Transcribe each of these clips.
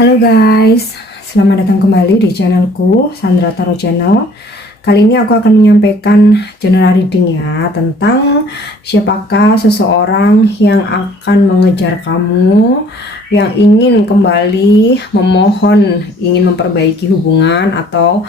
Halo guys, selamat datang kembali di channelku Sandra Tarot Channel. Kali ini aku akan menyampaikan general reading ya, tentang siapakah seseorang yang akan mengejar kamu, yang ingin kembali memohon, ingin memperbaiki hubungan atau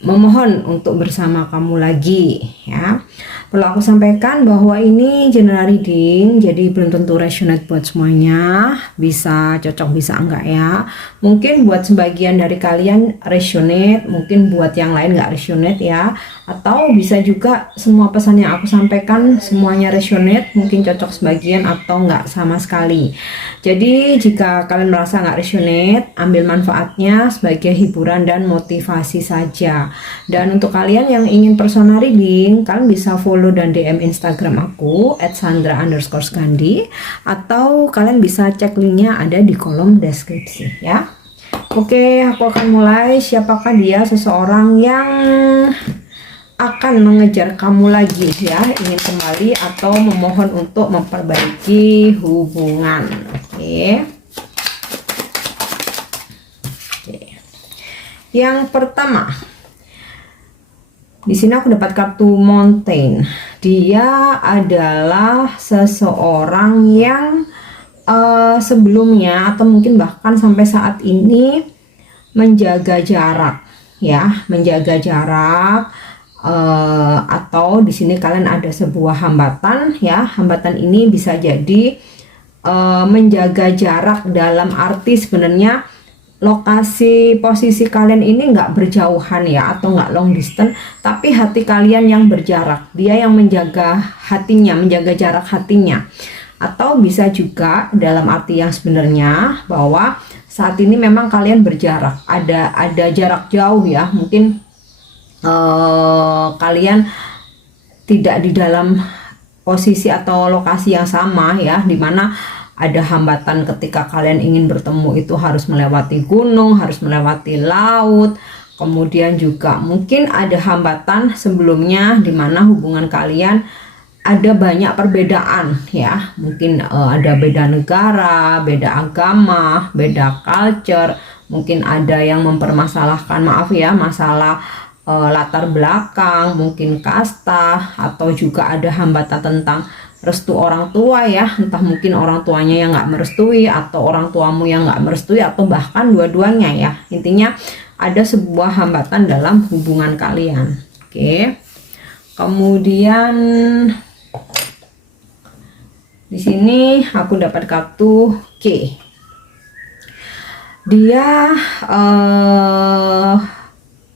memohon untuk bersama kamu lagi ya. Perlu aku sampaikan bahwa ini general reading, jadi belum tentu resonate buat semuanya, bisa cocok bisa enggak ya. Mungkin buat sebagian dari kalian resonate, mungkin buat yang lain enggak resonate ya. Atau bisa juga semua pesan yang aku sampaikan semuanya resonate, mungkin cocok sebagian atau enggak sama sekali. Jadi jika kalian merasa enggak resonate, ambil manfaatnya sebagai hiburan dan motivasi saja. Dan untuk kalian yang ingin personal reading, kalian bisa follow dan DM Instagram aku @sandra_gandhi, atau kalian bisa cek linknya ada di kolom deskripsi ya. Oke, aku akan mulai. Siapakah dia? Seseorang yang akan mengejar kamu lagi ya, ingin kembali atau memohon untuk memperbaiki hubungan. Oke. Yang pertama, di sini aku dapat kartu Mountain. Dia adalah seseorang yang sebelumnya atau mungkin bahkan sampai saat ini menjaga jarak ya, menjaga jarak, atau di sini kalian ada sebuah hambatan ya. Hambatan ini bisa jadi menjaga jarak dalam arti sebenarnya lokasi posisi kalian ini nggak berjauhan ya, atau nggak long distance, tapi hati kalian yang berjarak. Dia yang menjaga hatinya, menjaga jarak hatinya. Atau bisa juga dalam arti yang sebenarnya bahwa saat ini memang kalian berjarak, ada jarak jauh ya. Mungkin kalian tidak di dalam posisi atau lokasi yang sama ya, dimana ada hambatan ketika kalian ingin bertemu itu harus melewati gunung, harus melewati laut. Kemudian juga mungkin ada hambatan sebelumnya di mana hubungan kalian ada banyak perbedaan ya. Mungkin ada beda negara, beda agama, beda culture. Mungkin ada yang mempermasalahkan, maaf ya, masalah latar belakang, mungkin kasta, atau juga ada hambatan tentang restu orang tua ya, entah mungkin orang tuanya yang nggak merestui atau orang tuamu yang nggak merestui, atau bahkan dua-duanya ya. Intinya ada sebuah hambatan dalam hubungan kalian. Oke. Kemudian di sini aku dapat kartu K. Dia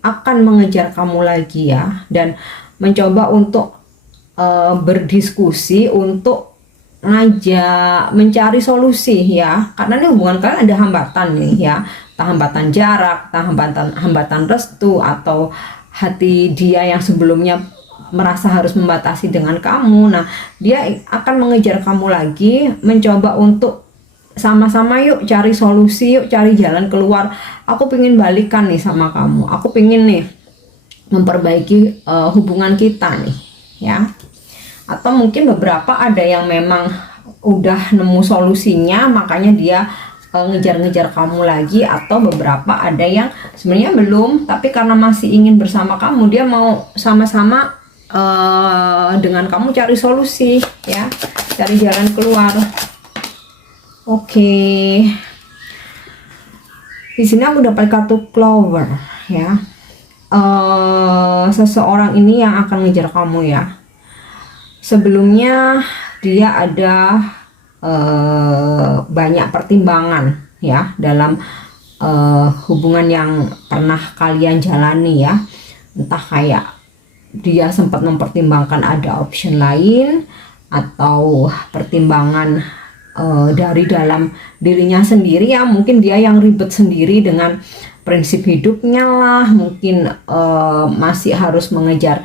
akan mengejar kamu lagi ya, dan mencoba untuk berdiskusi untuk ngajak mencari solusi ya, karena ini hubungan kalian ada hambatan nih ya, entah hambatan jarak, entah hambatan restu, atau hati dia yang sebelumnya merasa harus membatasi dengan kamu. Nah, dia akan mengejar kamu lagi, mencoba untuk sama-sama yuk cari solusi, yuk cari jalan keluar. Aku pengen balikan nih sama kamu, aku pengen nih memperbaiki hubungan kita nih ya. Atau mungkin beberapa ada yang memang udah nemu solusinya, makanya dia ngejar-ngejar kamu lagi. Atau beberapa ada yang sebenarnya belum, tapi karena masih ingin bersama kamu, dia mau sama-sama dengan kamu cari solusi ya, cari jalan keluar. Oke. Di sini aku dapat kartu Clover ya. Seseorang ini yang akan ngejar kamu ya. Sebelumnya dia ada banyak pertimbangan ya dalam hubungan yang pernah kalian jalani ya. Entah kayak dia sempat mempertimbangkan ada option lain, atau pertimbangan dari dalam dirinya sendiri ya. Mungkin dia yang ribet sendiri dengan prinsip hidupnya lah, mungkin masih harus mengejar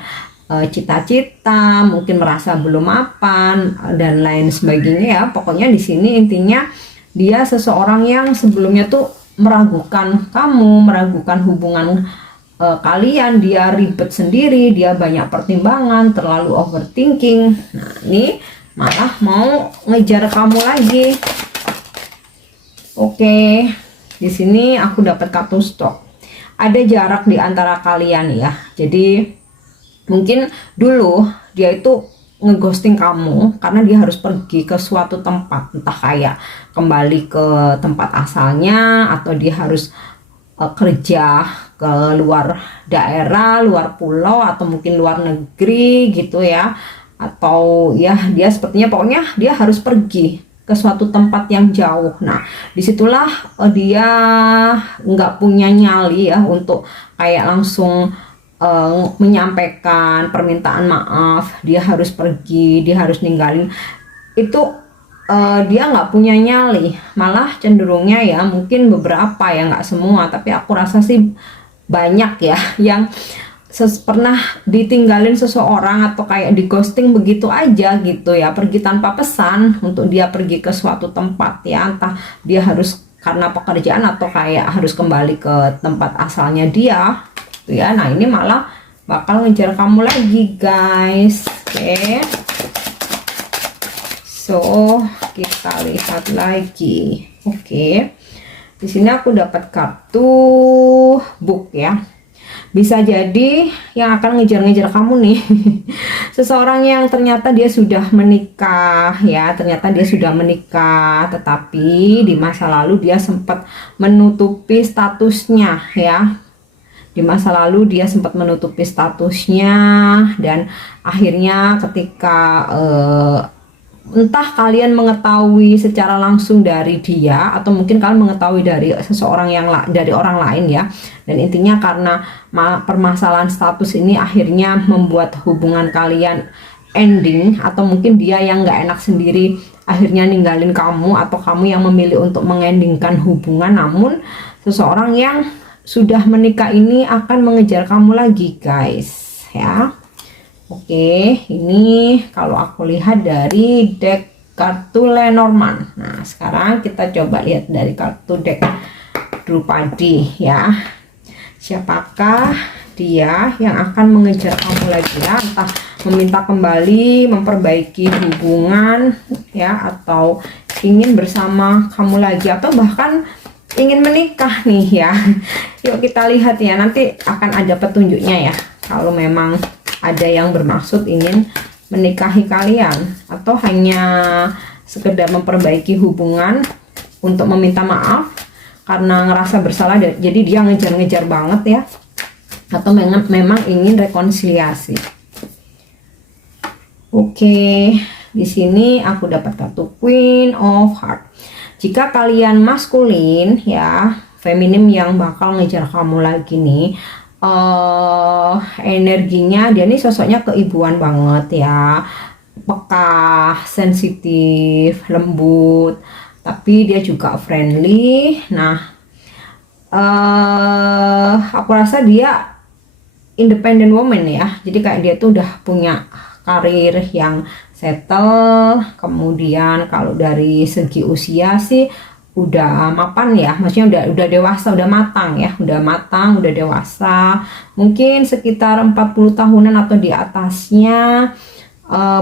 cita-cita, mungkin merasa belum mapan dan lain sebagainya ya. Pokoknya di sini intinya dia seseorang yang sebelumnya tuh meragukan kamu, meragukan hubungan kalian. Dia ribet sendiri, dia banyak pertimbangan, terlalu overthinking. Nah, ini malah mau ngejar kamu lagi. Oke. di sini aku dapat kartu stop. Ada jarak di antara kalian ya. Jadi mungkin dulu dia itu ngeghosting kamu karena dia harus pergi ke suatu tempat, entah kayak kembali ke tempat asalnya atau dia harus kerja ke luar daerah, luar pulau atau mungkin luar negeri gitu ya. Atau ya dia sepertinya pokoknya dia harus pergi ke suatu tempat yang jauh. Nah, disitulah dia nggak punya nyali ya untuk kayak langsung menyampaikan permintaan maaf. Dia harus pergi, dia harus ninggalin. Itu dia nggak punya nyali, malah cenderungnya ya mungkin beberapa ya, nggak semua, tapi aku rasa sih banyak ya yang pernah ditinggalin seseorang atau kayak di ghosting begitu aja gitu ya, pergi tanpa pesan untuk dia pergi ke suatu tempat ya, entah dia harus karena pekerjaan atau kayak harus kembali ke tempat asalnya dia gitu ya. Nah ini malah bakal ngejar kamu lagi guys. Oke. So kita lihat lagi. Oke. Di sini aku dapat kartu book ya. Bisa jadi yang akan ngejar-ngejar kamu nih seseorang yang ternyata dia sudah menikah ya, ternyata dia sudah menikah, tetapi di masa lalu dia sempat menutupi statusnya ya. Di masa lalu dia sempat menutupi statusnya dan akhirnya ketika entah kalian mengetahui secara langsung dari dia atau mungkin kalian mengetahui dari seseorang yang dari orang lain ya, dan intinya karena permasalahan status ini akhirnya membuat hubungan kalian ending, atau mungkin dia yang nggak enak sendiri akhirnya ninggalin kamu, atau kamu yang memilih untuk mengendingkan hubungan. Namun seseorang yang sudah menikah ini akan mengejar kamu lagi guys ya. Oke, ini kalau aku lihat dari deck kartu Lenormand. Nah, sekarang kita coba lihat dari kartu deck Drupadi ya. Siapakah dia yang akan mengejar kamu lagi ya? Entah meminta kembali, memperbaiki hubungan ya, atau ingin bersama kamu lagi, atau bahkan ingin menikah nih ya. Yuk kita lihat ya, nanti akan ada petunjuknya ya. Kalau memang ada yang bermaksud ingin menikahi kalian atau hanya sekedar memperbaiki hubungan untuk meminta maaf karena ngerasa bersalah, jadi dia ngejar-ngejar banget ya, atau memang ingin rekonsiliasi. Oke, di sini aku dapat kartu Queen of Heart. Jika kalian maskulin ya, feminim yang bakal ngejar kamu lagi nih, energinya dia nih sosoknya keibuan banget ya, peka, sensitif, lembut, tapi dia juga friendly. Nah aku rasa dia independent woman ya, jadi kayak dia tuh udah punya karir yang settle. Kemudian kalau dari segi usia sih udah mapan ya, maksudnya udah dewasa, udah matang ya, udah dewasa, mungkin sekitar 40 tahunan atau di atasnya.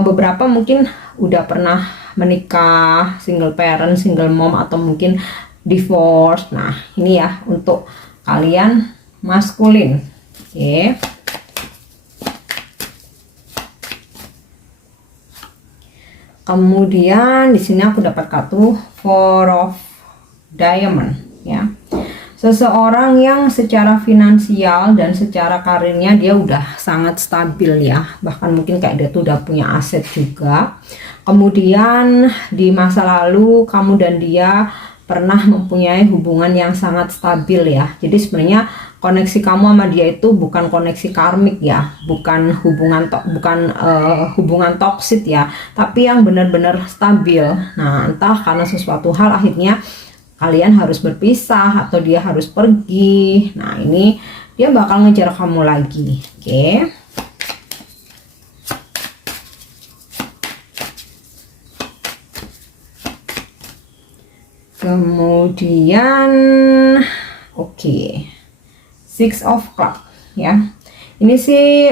Beberapa mungkin udah pernah menikah, single parent, single mom, atau mungkin divorce. Nah ini ya untuk kalian maskulin. Oke. Kemudian di sini aku dapat kartu Four of Diamond ya. Seseorang yang secara finansial dan secara karirnya dia udah sangat stabil ya, bahkan mungkin kayak dia tuh udah punya aset juga. Kemudian di masa lalu kamu dan dia pernah mempunyai hubungan yang sangat stabil ya. Jadi sebenarnya koneksi kamu sama dia itu bukan koneksi karmik ya, bukan hubungan toksit ya, tapi yang benar-benar stabil. Nah entah karena sesuatu hal akhirnya kalian harus berpisah atau dia harus pergi. Nah ini dia bakal ngejar kamu lagi. Oke. Kemudian Six of Cups ya. Ini sih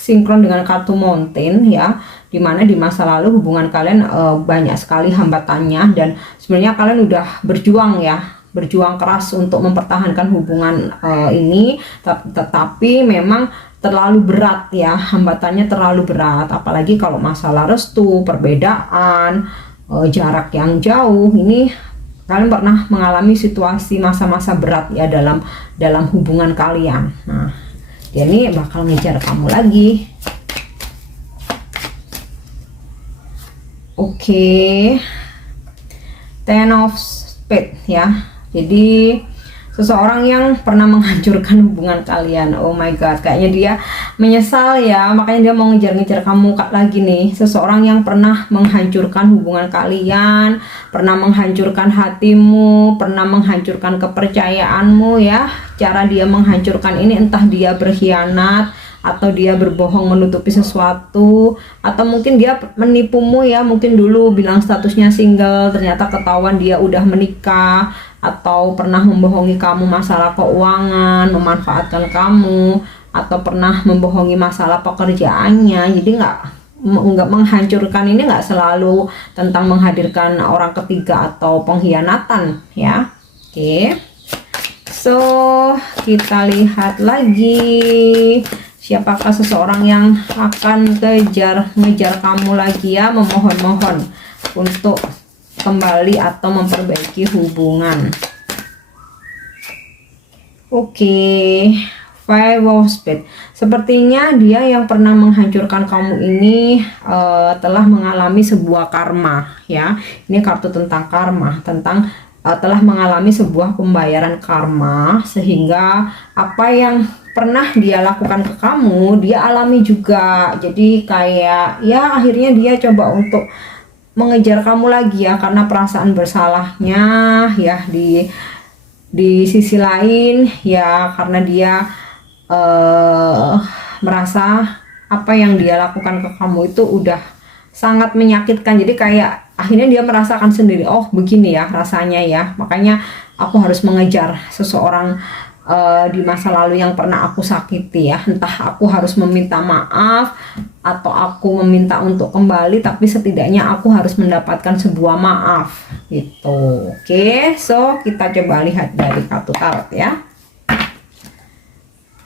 sinkron dengan kartu Mountain ya, dimana di masa lalu hubungan kalian banyak sekali hambatannya, dan sebenarnya kalian udah berjuang ya berjuang keras untuk mempertahankan hubungan ini, tetapi memang terlalu berat ya, hambatannya terlalu berat, apalagi kalau masalah restu, perbedaan, jarak yang jauh. Ini kalian pernah mengalami situasi masa-masa berat ya dalam hubungan kalian. Nah, dia ini bakal ngejar kamu lagi. Oke. Ten of Spades ya. Jadi seseorang yang pernah menghancurkan hubungan kalian. Oh my god, kayaknya dia menyesal ya, makanya dia mau ngejar-ngejar kamu lagi nih. Seseorang yang pernah menghancurkan hubungan kalian, pernah menghancurkan hatimu, pernah menghancurkan kepercayaanmu ya. Cara dia menghancurkan ini entah dia berkhianat, atau dia berbohong menutupi sesuatu, atau mungkin dia menipumu ya. Mungkin dulu bilang statusnya single, ternyata ketahuan dia udah menikah, atau pernah membohongi kamu masalah keuangan, memanfaatkan kamu, atau pernah membohongi masalah pekerjaannya. Jadi nggak menghancurkan ini nggak selalu tentang menghadirkan orang ketiga atau pengkhianatan ya. Oke. So, kita lihat lagi siapakah seseorang yang akan ngejar kamu lagi ya, memohon-mohon untuk kembali atau memperbaiki hubungan. Oke. Five of Spades. Sepertinya dia yang pernah menghancurkan kamu ini telah mengalami sebuah karma ya. Ini kartu tentang karma, tentang telah mengalami sebuah pembayaran karma, sehingga apa yang pernah dia lakukan ke kamu dia alami juga. Jadi kayak ya akhirnya dia coba untuk mengejar kamu lagi ya, karena perasaan bersalahnya ya di sisi lain ya, karena dia merasa apa yang dia lakukan ke kamu itu udah sangat menyakitkan. Jadi kayak akhirnya dia merasakan sendiri, oh begini ya rasanya ya, makanya aku harus mengejar seseorang di masa lalu yang pernah aku sakiti ya. Entah aku harus meminta maaf atau aku meminta untuk kembali, tapi setidaknya aku harus mendapatkan sebuah maaf gitu. Oke, so kita coba lihat dari kartu tarot ya.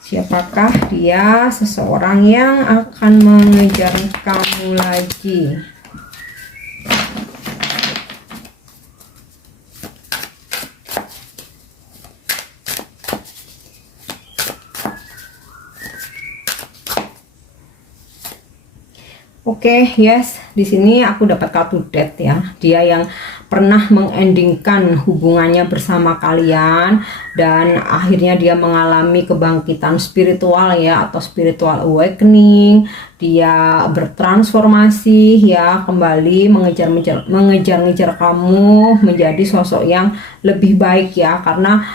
Siapakah dia, seseorang yang akan mengejar kamu lagi? Oke, yes, di sini aku dapat kartu Death ya. Dia yang pernah mengendingkan hubungannya bersama kalian, dan akhirnya dia mengalami kebangkitan spiritual ya, atau spiritual awakening. Dia bertransformasi ya, kembali mengejar-ngejar kamu menjadi sosok yang lebih baik ya, karena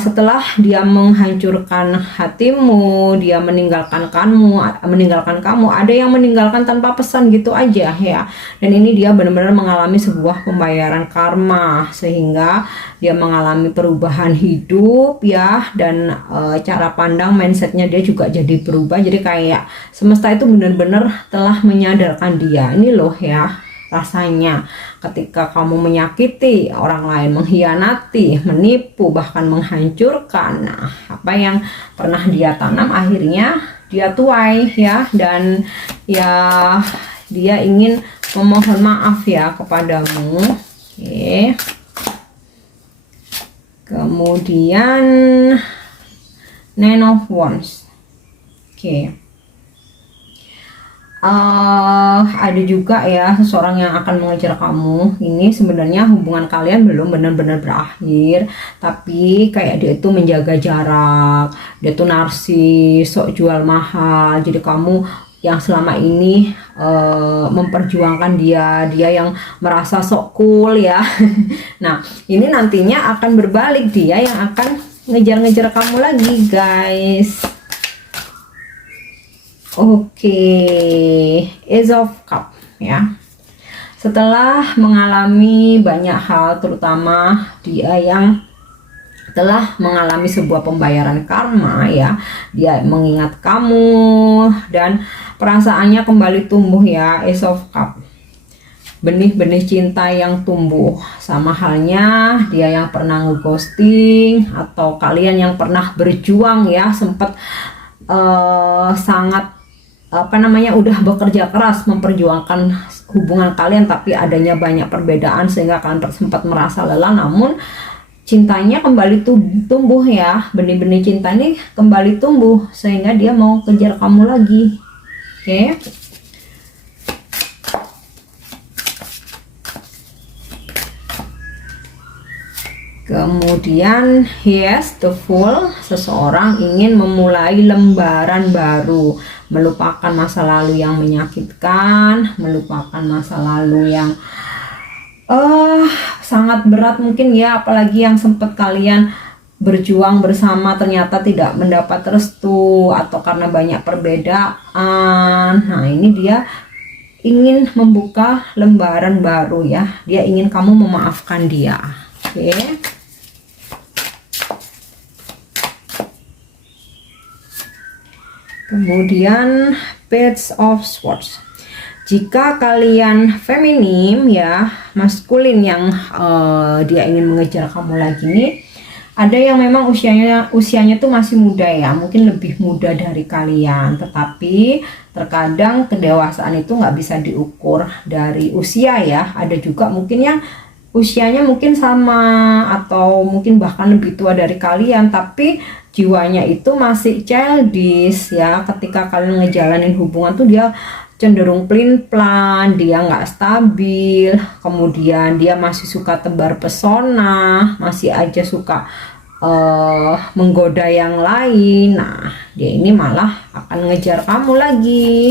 setelah dia menghancurkan hatimu, dia meninggalkan kamu, ada yang meninggalkan tanpa pesan gitu aja ya. Dan ini dia benar-benar mengalami sebuah pembayaran karma, sehingga dia mengalami perubahan hidup ya, dan cara pandang mindsetnya dia juga jadi berubah. Jadi kayak semesta itu benar-benar telah menyadarkan dia, ini loh ya rasanya ketika kamu menyakiti orang lain, mengkhianati, menipu, bahkan menghancurkan. Nah, apa yang pernah dia tanam akhirnya dia tuai ya, dan ya dia ingin memohon maaf ya kepadamu. Oke. Kemudian Nine of Wands. Oke. Ada juga ya seseorang yang akan mengejar kamu. Ini sebenarnya hubungan kalian belum benar-benar berakhir, tapi kayak dia itu menjaga jarak, dia tuh narsis, sok jual mahal. Jadi kamu yang selama ini memperjuangkan dia yang merasa sok cool ya. Nah, ini nantinya akan berbalik, dia yang akan ngejar-ngejar kamu lagi guys. Oke, Ace of Cup ya. Setelah mengalami banyak hal, terutama dia yang telah mengalami sebuah pembayaran karma ya, dia mengingat kamu dan perasaannya kembali tumbuh ya, Ace of Cup. benih-benih cinta yang tumbuh. Sama halnya dia yang pernah ngeghosting, atau kalian yang pernah berjuang ya, sempat sangat udah bekerja keras memperjuangkan hubungan kalian, tapi adanya banyak perbedaan sehingga kalian sempat merasa lelah. Namun cintanya kembali tumbuh ya, benih-benih cinta ini kembali tumbuh sehingga dia mau kejar kamu lagi. Oke. Kemudian yes, the Fool, seseorang ingin memulai lembaran baru, melupakan masa lalu yang menyakitkan, melupakan masa lalu yang sangat berat mungkin ya, apalagi yang sempat kalian berjuang bersama ternyata tidak mendapat restu atau karena banyak perbedaan. Nah, ini dia ingin membuka lembaran baru ya, dia ingin kamu memaafkan dia. Oke. Kemudian Page of Swords. Jika kalian feminim ya, maskulin yang dia ingin mengejar kamu lagi nih, ada yang memang usianya tuh masih muda ya, mungkin lebih muda dari kalian, tetapi terkadang kedewasaan itu nggak bisa diukur dari usia ya. Ada juga mungkin yang usianya mungkin sama atau mungkin bahkan lebih tua dari kalian, tapi jiwanya itu masih childish ya. Ketika kalian ngejalanin hubungan tuh dia cenderung pelin-pelan, dia nggak stabil, kemudian dia masih suka tebar pesona, masih aja suka menggoda yang lain. Nah, dia ini malah akan ngejar kamu lagi.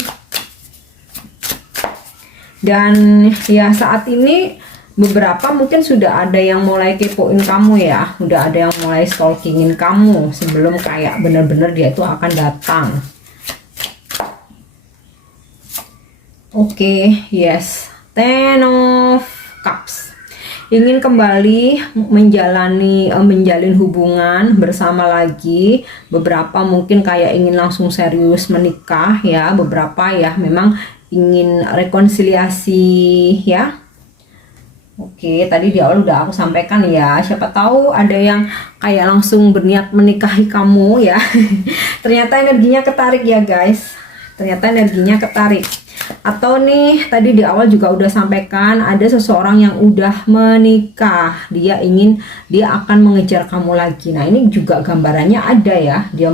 Dan ya saat ini beberapa mungkin sudah ada yang mulai kepoin kamu ya, udah ada yang mulai stalkingin kamu sebelum kayak bener-bener dia itu akan datang. Oke, yes, Ten of Cups. Ingin kembali menjalin hubungan bersama lagi. Beberapa mungkin kayak ingin langsung serius menikah ya, beberapa ya memang ingin rekonsiliasi ya. Oke, tadi di awal udah aku sampaikan ya, siapa tahu ada yang kayak langsung berniat menikahi kamu ya. Ternyata energinya ketarik ya guys, ternyata energinya ketarik. Atau nih tadi di awal juga udah sampaikan, ada seseorang yang udah menikah, dia akan mengejar kamu lagi. Nah, ini juga gambarannya ada ya, dia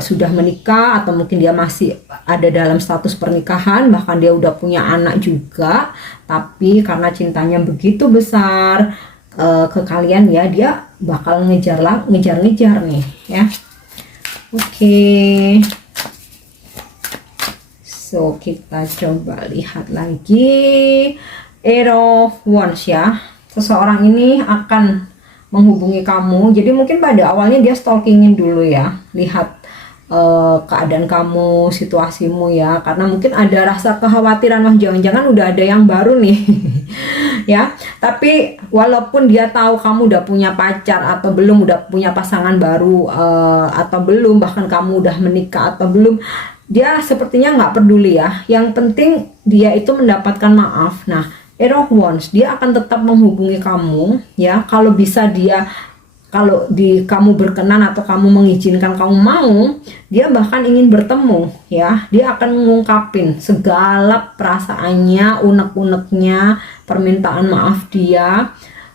sudah menikah atau mungkin dia masih ada dalam status pernikahan, bahkan dia udah punya anak juga, tapi karena cintanya begitu besar ke kalian ya, dia bakal ngejar nih ya. Oke. So, kita coba lihat lagi Eight of Wands ya. Seseorang ini akan menghubungi kamu. Jadi mungkin pada awalnya dia stalkingin dulu ya, lihat keadaan kamu, situasimu ya. Karena mungkin ada rasa kekhawatiran, wah jangan-jangan udah ada yang baru nih. Ya, tapi walaupun dia tahu kamu udah punya pacar atau belum, udah punya pasangan baru atau belum, bahkan kamu udah menikah atau belum, dia sepertinya nggak peduli ya. Yang penting dia itu mendapatkan maaf. Nah, Eight of Wands, dia akan tetap menghubungi kamu ya. Kalau bisa kalau kamu berkenan atau kamu mengizinkan, kamu mau, dia bahkan ingin bertemu ya. Dia akan mengungkapin segala perasaannya, unek-uneknya, permintaan maaf dia,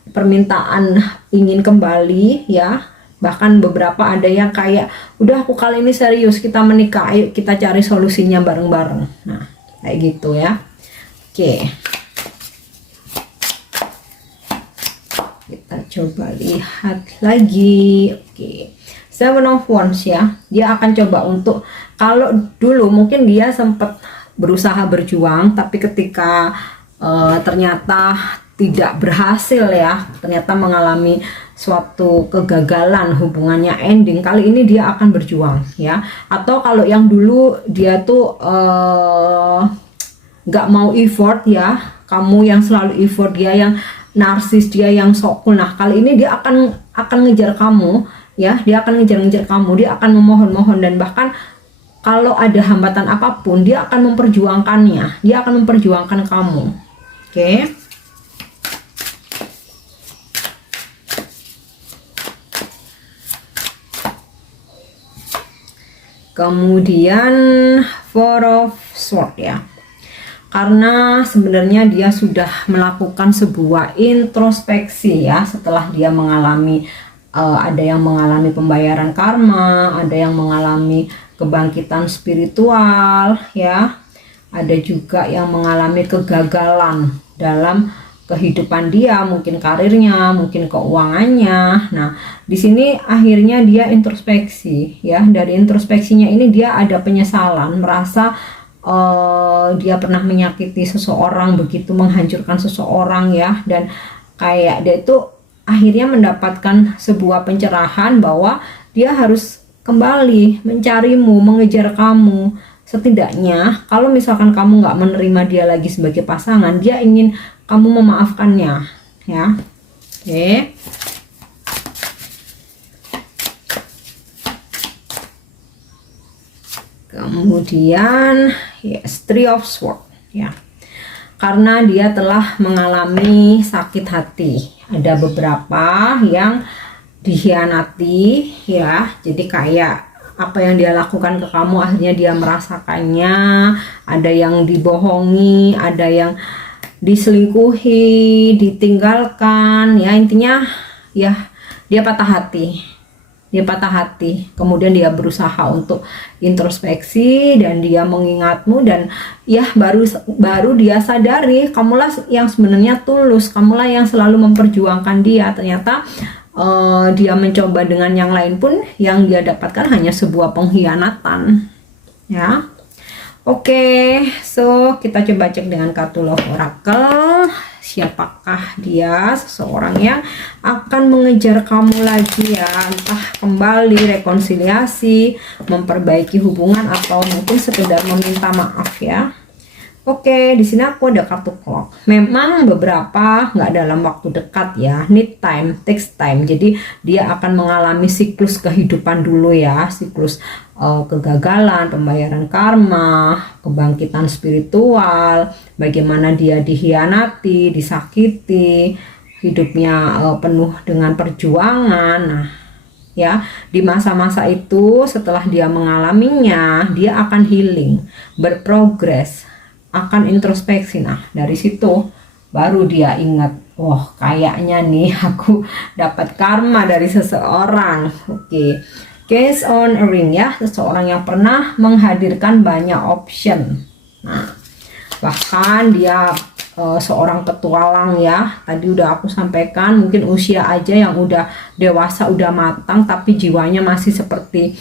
permintaan ingin kembali ya. Bahkan beberapa ada yang kayak, udah aku kali ini serius, kita menikah, ayo kita cari solusinya bareng-bareng. Nah, kayak gitu ya. Oke. Kita coba lihat lagi. Oke. Seven of Wands ya. Dia akan coba untuk, kalau dulu mungkin dia sempat berusaha berjuang, tapi ketika ternyata tidak berhasil ya, ternyata mengalami suatu kegagalan, hubungannya ending, kali ini dia akan berjuang ya. Atau kalau yang dulu dia tuh nggak mau effort ya, kamu yang selalu effort, dia yang narsis, dia yang sok cool. Nah, kali ini dia akan ngejar kamu ya, dia akan ngejar kamu, dia akan memohon-mohon, dan bahkan kalau ada hambatan apapun dia akan memperjuangkannya, dia akan memperjuangkan kamu. Oke. Kemudian Four of Swords ya. Karena sebenarnya dia sudah melakukan sebuah introspeksi ya, setelah dia mengalami ada yang mengalami pembayaran karma, ada yang mengalami kebangkitan spiritual ya, ada juga yang mengalami kegagalan dalam kehidupan dia, mungkin karirnya, mungkin keuangannya. Nah, di sini akhirnya dia introspeksi ya. Dari introspeksinya ini dia ada penyesalan, merasa dia pernah menyakiti seseorang, begitu menghancurkan seseorang ya, dan kayak dia itu akhirnya mendapatkan sebuah pencerahan bahwa dia harus kembali mencarimu, mengejar kamu. Setidaknya kalau misalkan kamu nggak menerima dia lagi sebagai pasangan, dia ingin kamu memaafkannya ya. Oke. Kemudian yes, Three of Swords ya. Karena dia telah mengalami sakit hati. Ada beberapa yang dikhianati ya. Jadi kayak apa yang dia lakukan ke kamu akhirnya dia merasakannya. Ada yang dibohongi, ada yang diselingkuhi, ditinggalkan ya. Intinya ya dia patah hati. Dia patah hati, kemudian dia berusaha untuk introspeksi dan dia mengingatmu, dan ya baru dia sadari kamulah yang sebenarnya tulus, kamulah yang selalu memperjuangkan dia. Ternyata dia mencoba dengan yang lain pun yang dia dapatkan hanya sebuah pengkhianatan ya. Oke, so kita coba cek dengan kartu Love Oracle. Siapakah dia? Seseorang yang akan mengejar kamu lagi ya, entah kembali rekonsiliasi, memperbaiki hubungan, atau mungkin sekedar meminta maaf ya. Oke, di sini aku ada kartu Clock. Memang beberapa nggak dalam waktu dekat ya, need time, takes time. Jadi dia akan mengalami siklus kehidupan dulu ya, siklus kegagalan, pembayaran karma, kebangkitan spiritual, bagaimana dia dikhianati, disakiti, hidupnya penuh dengan perjuangan. Nah, ya, di masa-masa itu setelah dia mengalaminya, dia akan healing, berprogres, akan introspeksi. Nah, dari situ baru dia ingat, oh kayaknya nih aku dapat karma dari seseorang. Oke. Case on a ring ya, seseorang yang pernah menghadirkan banyak option. Nah, bahkan dia seorang petualang ya. Tadi udah aku sampaikan, mungkin usia aja yang udah dewasa, udah matang, tapi jiwanya masih seperti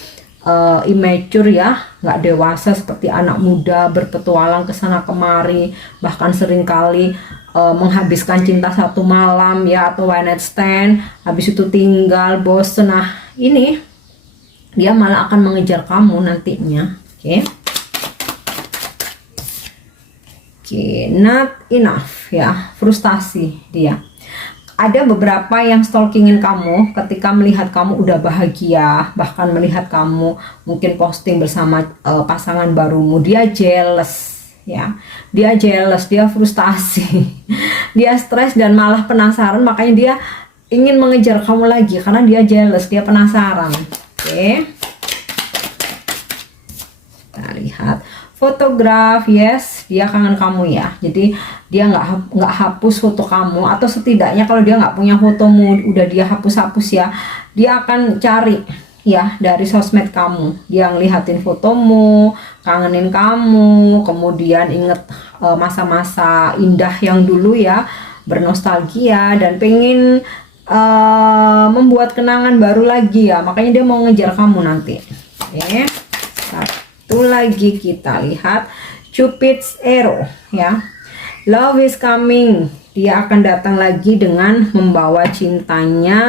immature ya, nggak dewasa, seperti anak muda berpetualang ke sana kemari, bahkan seringkali menghabiskan cinta satu malam ya, atau one night stand, habis itu tinggal bosen. Nah, ini dia malah akan mengejar kamu nantinya. Oke, not enough ya, frustasi dia. Ada beberapa yang stalkingin kamu ketika melihat kamu udah bahagia, bahkan melihat kamu mungkin posting bersama pasangan barumu. Dia jealous ya, dia jealous, dia frustasi, dia stres dan malah penasaran, makanya dia ingin mengejar kamu lagi karena dia jealous, dia penasaran. Oke, kita lihat fotograf. Yes, dia kangen kamu ya. Jadi dia nggak hapus foto kamu, atau setidaknya kalau dia nggak punya fotomu udah dia hapus ya, dia akan cari ya dari sosmed kamu. Dia ngelihatin fotomu, kangenin kamu, kemudian inget masa-masa indah yang dulu ya, bernostalgia dan pengen membuat kenangan baru lagi ya, makanya dia mau ngejar kamu nanti. Oke, satu lagi kita lihat Cupid's arrow ya. Love is coming. Dia akan datang lagi dengan membawa cintanya.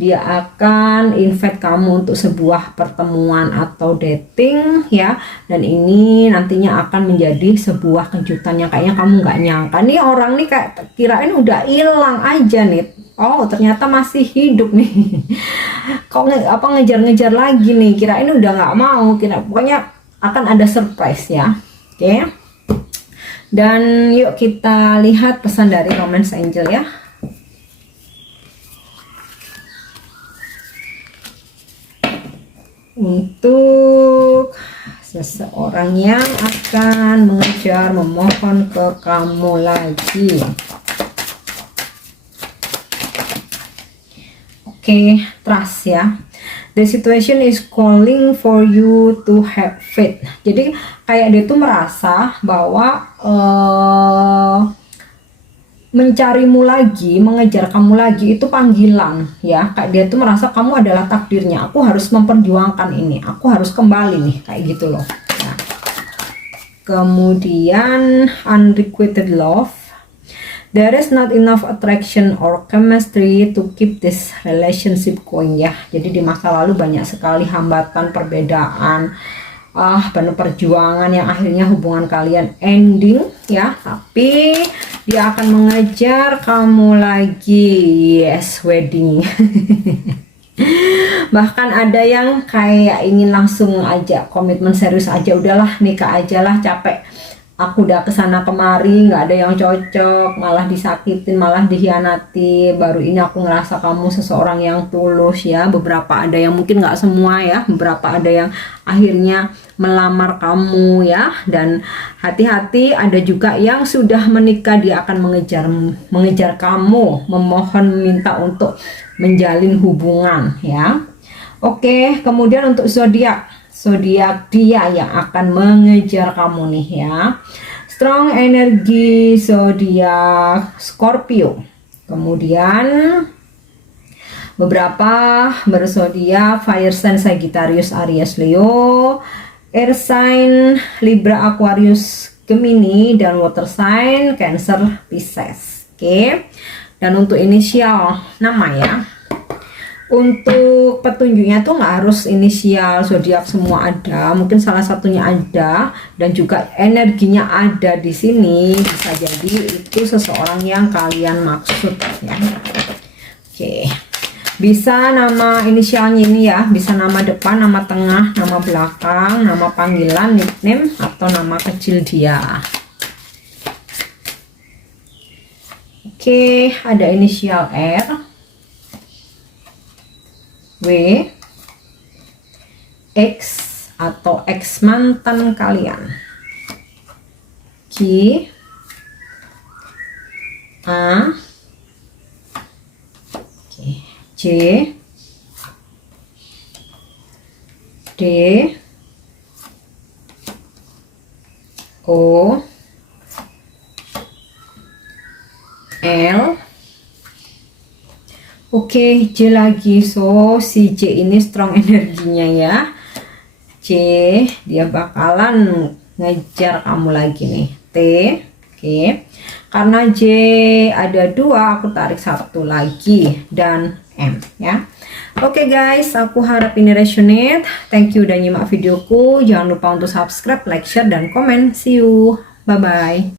Dia akan invite kamu untuk sebuah pertemuan atau dating ya, dan ini nantinya akan menjadi sebuah kejutan yang kayaknya kamu nggak nyangka. Nih orang nih kayak kirain udah hilang aja nih, oh ternyata masih hidup nih. Kok ngejar-ngejar lagi nih, kirain udah nggak mau, pokoknya akan ada surprise ya. Oke. Dan yuk kita lihat pesan dari Romance Angel ya. Untuk seseorang yang akan mengejar, memohon ke kamu lagi. Oke, trust ya. The situation is calling for you to have faith. Jadi kayak dia tuh merasa bahwa mencarimu lagi, mengejar kamu lagi itu panggilan ya. Kayak dia tuh merasa kamu adalah takdirnya. Aku harus memperjuangkan ini. Aku harus kembali nih, kayak gitu loh. Nah. Kemudian unrequited love. There is not enough attraction or chemistry to keep this relationship going ya. Jadi di masa lalu banyak sekali hambatan, perbedaan, penuh perjuangan yang akhirnya hubungan kalian ending ya. Tapi dia akan mengejar kamu lagi. Yes, wedding. Bahkan ada yang kayak ingin langsung aja komitmen serius aja, udahlah nikah aja lah, capek. Aku udah kesana kemari, nggak ada yang cocok, malah disakitin, malah dihianati. Baru ini aku ngerasa kamu seseorang yang tulus ya. Beberapa ada yang mungkin nggak semua ya, beberapa ada yang akhirnya melamar kamu ya. Dan hati-hati, ada juga yang sudah menikah, dia akan mengejar kamu, memohon, minta untuk menjalin hubungan ya. Oke, kemudian untuk zodiak dia yang akan mengejar kamu nih ya. Strong energi zodiak Scorpio. Kemudian beberapa berzodiak fire sign Sagittarius, Aries, Leo, air sign Libra, Aquarius, Gemini, dan water sign Cancer, Pisces. Oke. Dan untuk inisial nama ya. Untuk petunjuknya tuh nggak harus inisial zodiak semua ada, mungkin salah satunya ada, dan juga energinya ada di sini, bisa jadi itu seseorang yang kalian maksud ya. Oke, bisa nama inisialnya ini ya, bisa nama depan, nama tengah, nama belakang, nama panggilan, nickname, atau nama kecil dia. Oke, ada inisial R, W, X atau X mantan kalian, Q, A, J, D, O, L. Oke, J lagi. So si J ini strong energinya ya. J, dia bakalan ngejar kamu lagi nih. T, oke. Karena J ada dua, aku tarik satu lagi, dan M ya. Oke guys, aku harap ini resonate. Thank you udah nyimak videoku. Jangan lupa untuk subscribe, like, share, dan komen. See you. Bye bye.